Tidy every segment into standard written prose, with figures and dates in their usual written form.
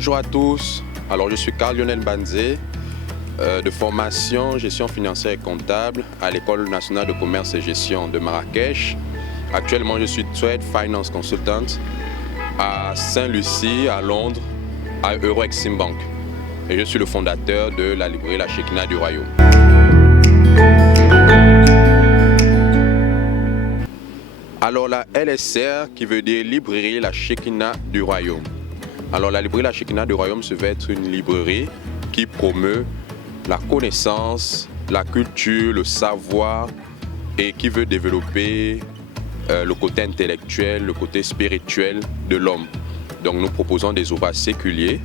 Bonjour à tous, alors je suis Carl Lionel Banzé, de formation gestion financière et comptable à l'École nationale de commerce et gestion de Marrakech. Actuellement je suis Trade Finance Consultant à Saint-Lucie, à Londres, à Euro-Exim Bank. Et je suis le fondateur de la librairie La Shekinah du Royaume. Alors la LSR qui veut dire librairie La Shekinah du Royaume. Alors la librairie La Shekinah du Royaume se veut être une librairie qui promeut la connaissance, la culture, le savoir et qui veut développer le côté intellectuel, le côté spirituel de l'homme. Donc nous proposons des ouvrages séculiers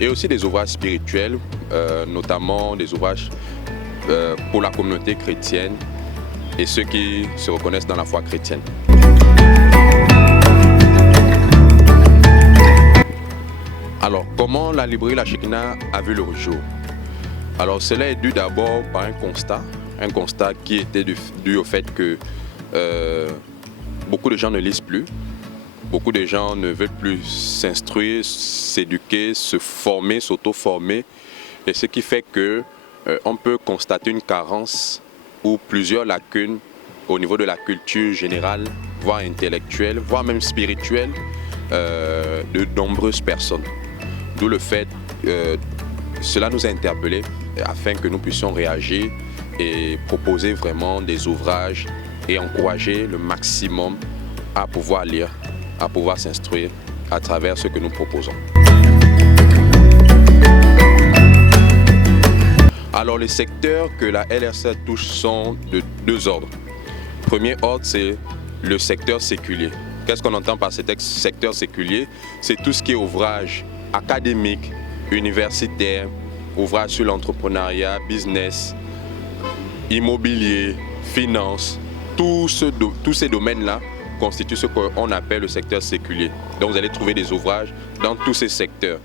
et aussi des ouvrages spirituels, notamment des ouvrages pour la communauté chrétienne et ceux qui se reconnaissent dans la foi chrétienne. Alors, comment la librairie La Shekinah a vu le jour? Alors, cela est dû d'abord par un constat qui était dû au fait que beaucoup de gens ne lisent plus, beaucoup de gens ne veulent plus s'instruire, s'éduquer, se former, s'auto-former, et ce qui fait que on peut constater une carence ou plusieurs lacunes au niveau de la culture générale, voire intellectuelle, voire même spirituelle de nombreuses personnes. D'où le fait, cela nous a interpellés afin que nous puissions réagir et proposer vraiment des ouvrages et encourager le maximum à pouvoir lire, à pouvoir s'instruire à travers ce que nous proposons. Alors les secteurs que la LSR touche sont de deux ordres. Premier ordre, c'est le secteur séculier. Qu'est-ce qu'on entend par ce secteur séculier? C'est tout ce qui est ouvrage académique, universitaire, ouvrage sur l'entrepreneuriat, business, immobilier, finance. Tous ces domaines-là constituent ce qu'on appelle le secteur séculier. Donc vous allez trouver des ouvrages dans tous ces secteurs,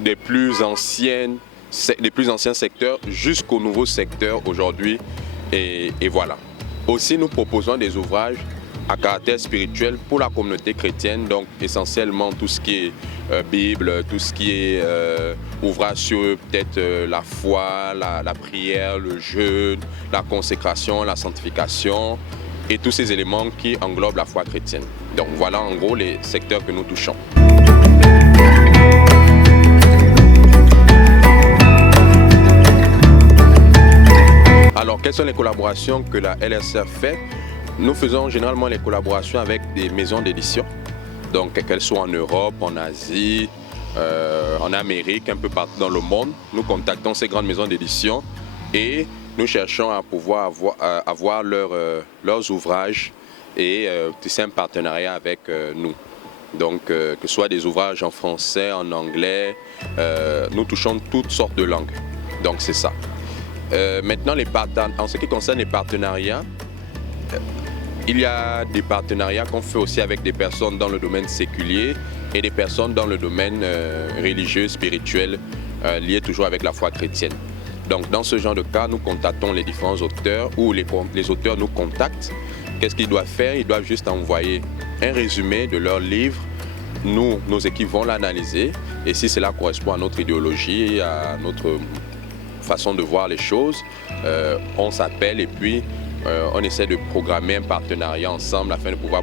des plus anciens secteurs jusqu'aux nouveaux secteurs aujourd'hui. Et voilà. Aussi, nous proposons des ouvrages à caractère spirituel pour la communauté chrétienne, donc essentiellement tout ce qui est Bible, tout ce qui est ouvrage sur peut-être la foi, la prière, le jeûne, la consécration, la sanctification et tous ces éléments qui englobent la foi chrétienne. Donc voilà en gros les secteurs que nous touchons. Alors quelles sont les collaborations que la LSR fait? Nous faisons généralement les collaborations avec des maisons d'édition, donc qu'elles soient en Europe, en Asie, en Amérique, un peu partout dans le monde. Nous contactons ces grandes maisons d'édition et nous cherchons à pouvoir avoir leurs ouvrages et tisser un partenariat avec nous. Donc que ce soit des ouvrages en français, en anglais, nous touchons toutes sortes de langues. Donc c'est ça. Maintenant, en ce qui concerne les partenariats, il y a des partenariats qu'on fait aussi avec des personnes dans le domaine séculier et des personnes dans le domaine religieux, spirituel, lié toujours avec la foi chrétienne. Donc dans ce genre de cas, nous contactons les différents auteurs ou les auteurs nous contactent. Qu'est-ce qu'ils doivent faire? Ils doivent juste envoyer un résumé de leur livre. Nous, nos équipes vont l'analyser et si cela correspond à notre idéologie, à notre façon de voir les choses, on s'appelle et puis on essaie de programmer un partenariat ensemble afin de pouvoir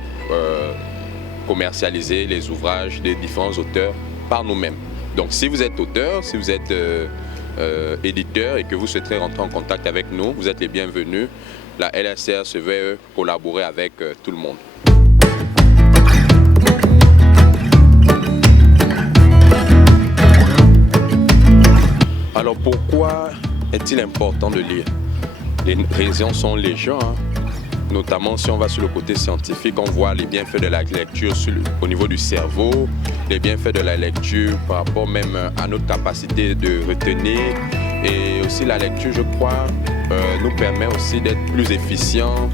commercialiser les ouvrages des différents auteurs par nous-mêmes. Donc si vous êtes auteur, si vous êtes éditeur et que vous souhaiterez rentrer en contact avec nous, vous êtes les bienvenus. La LSR se veut collaborer avec tout le monde. Alors pourquoi est-il important de lire? Les raisons sont légion, notamment si on va sur le côté scientifique, on voit les bienfaits de la lecture au niveau du cerveau, les bienfaits de la lecture par rapport même à notre capacité de retenir. Et aussi la lecture, je crois, nous permet aussi d'être plus efficient,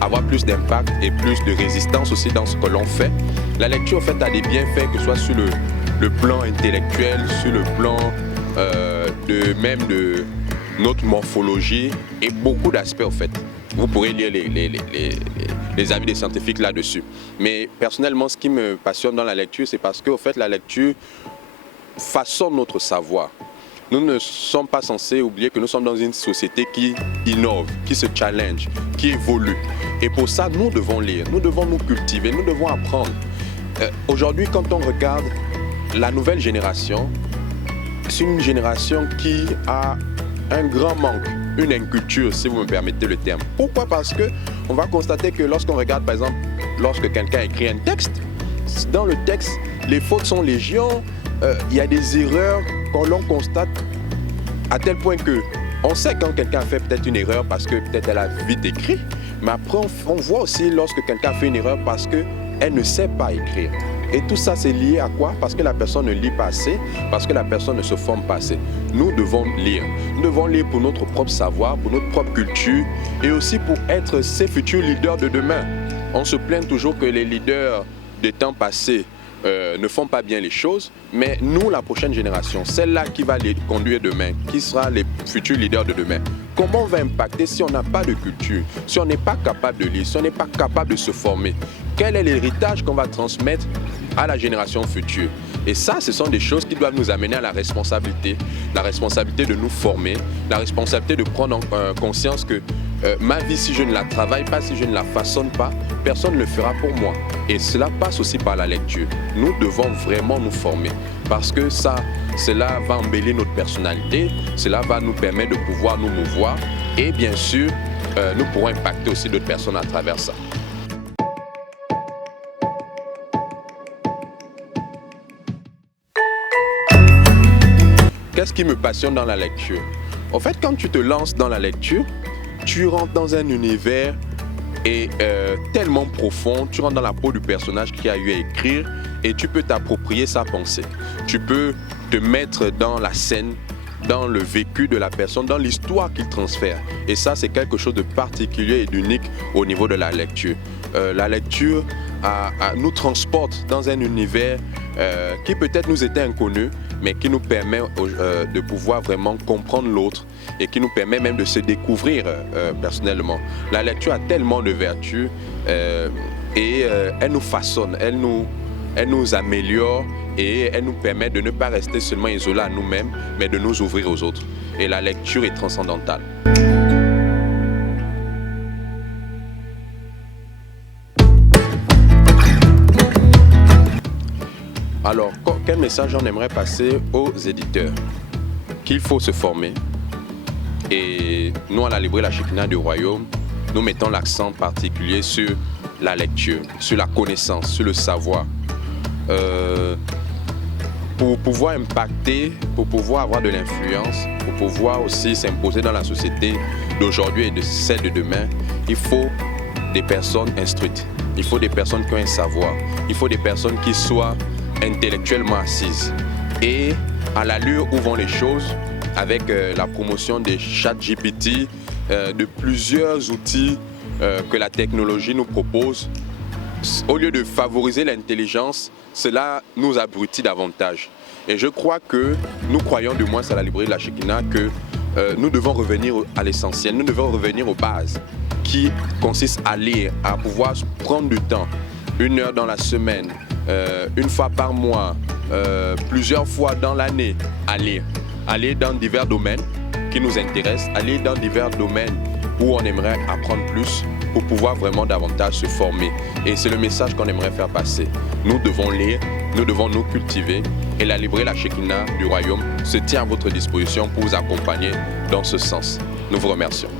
avoir plus d'impact et plus de résistance aussi dans ce que l'on fait. La lecture en fait a des bienfaits, que ce soit sur le plan intellectuel, sur le plan de notre morphologie et beaucoup d'aspects en fait. Vous pourrez lire les avis des scientifiques là-dessus. Mais personnellement, ce qui me passionne dans la lecture, c'est parce qu'au fait, la lecture façonne notre savoir. Nous ne sommes pas censés oublier que nous sommes dans une société qui innove, qui se challenge, qui évolue. Et pour ça, nous devons lire, nous devons nous cultiver, nous devons apprendre. Aujourd'hui, quand on regarde la nouvelle génération, c'est une génération qui a un grand manque, une inculture, si vous me permettez le terme. Pourquoi? Parce qu'on va constater que lorsqu'on regarde, par exemple, lorsque quelqu'un écrit un texte, dans le texte, les fautes sont légion, il y a des erreurs que l'on constate à tel point que on sait quand quelqu'un a fait peut-être une erreur parce que peut-être elle a vite écrit, mais après on voit aussi lorsque quelqu'un a fait une erreur parce qu'elle ne sait pas écrire. Et tout ça, c'est lié à quoi? Parce que la personne ne lit pas assez, parce que la personne ne se forme pas assez. Nous devons lire. Nous devons lire pour notre propre savoir, pour notre propre culture et aussi pour être ces futurs leaders de demain. On se plaint toujours que les leaders des temps passés ne font pas bien les choses, mais nous, la prochaine génération, celle-là qui va les conduire demain, qui sera les futurs leaders de demain, comment on va impacter si on n'a pas de culture, si on n'est pas capable de lire, si on n'est pas capable de se former? Quel est l'héritage qu'on va transmettre à la génération future? Et ça, ce sont des choses qui doivent nous amener à la responsabilité de nous former, la responsabilité de prendre conscience que ma vie, si je ne la travaille pas, si je ne la façonne pas, personne ne le fera pour moi. Et cela passe aussi par la lecture. Nous devons vraiment nous former parce que cela va embellir notre personnalité, cela va nous permettre de pouvoir nous mouvoir et bien sûr, nous pourrons impacter aussi d'autres personnes à travers ça. Qu'est-ce qui me passionne dans la lecture? En fait, quand tu te lances dans la lecture, tu rentres dans un univers tellement profond, tu rentres dans la peau du personnage qui a eu à écrire et tu peux t'approprier sa pensée. Tu peux te mettre dans la scène, dans le vécu de la personne, dans l'histoire qu'il transfère. Et ça, c'est quelque chose de particulier et d'unique au niveau de la lecture. La lecture nous transporte dans un univers qui peut-être nous était inconnu, mais qui nous permet de pouvoir vraiment comprendre l'autre et qui nous permet même de se découvrir personnellement. La lecture a tellement de vertus et elle nous façonne, elle nous améliore et elle nous permet de ne pas rester seulement isolés à nous-mêmes, mais de nous ouvrir aux autres. Et la lecture est transcendantale. Alors, quel message on aimerait passer aux éditeurs? Qu'il faut se former. Et nous, à la librairie La Shekinah du Royaume, nous mettons l'accent particulier sur la lecture, sur la connaissance, sur le savoir. Pour pouvoir impacter, pour pouvoir avoir de l'influence, pour pouvoir aussi s'imposer dans la société d'aujourd'hui et de celle de demain, il faut des personnes instruites. Il faut des personnes qui ont un savoir. Il faut des personnes qui soient intellectuellement assises. Et à l'allure où vont les choses, avec la promotion des ChatGPT, de plusieurs outils que la technologie nous propose, au lieu de favoriser l'intelligence, cela nous abrutit davantage. Et je crois que nous croyons, du moins à la librairie de la Shekinah, que nous devons revenir à l'essentiel, nous devons revenir aux bases, qui consiste à lire, à pouvoir prendre du temps, 1 heure dans la semaine, une fois par mois, plusieurs fois dans l'année, à lire dans divers domaines qui nous intéressent, aller dans divers domaines où on aimerait apprendre plus pour pouvoir vraiment davantage se former. Et c'est le message qu'on aimerait faire passer. Nous devons lire, nous devons nous cultiver et la librairie La Shekinah du Royaume se tient à votre disposition pour vous accompagner dans ce sens. Nous vous remercions.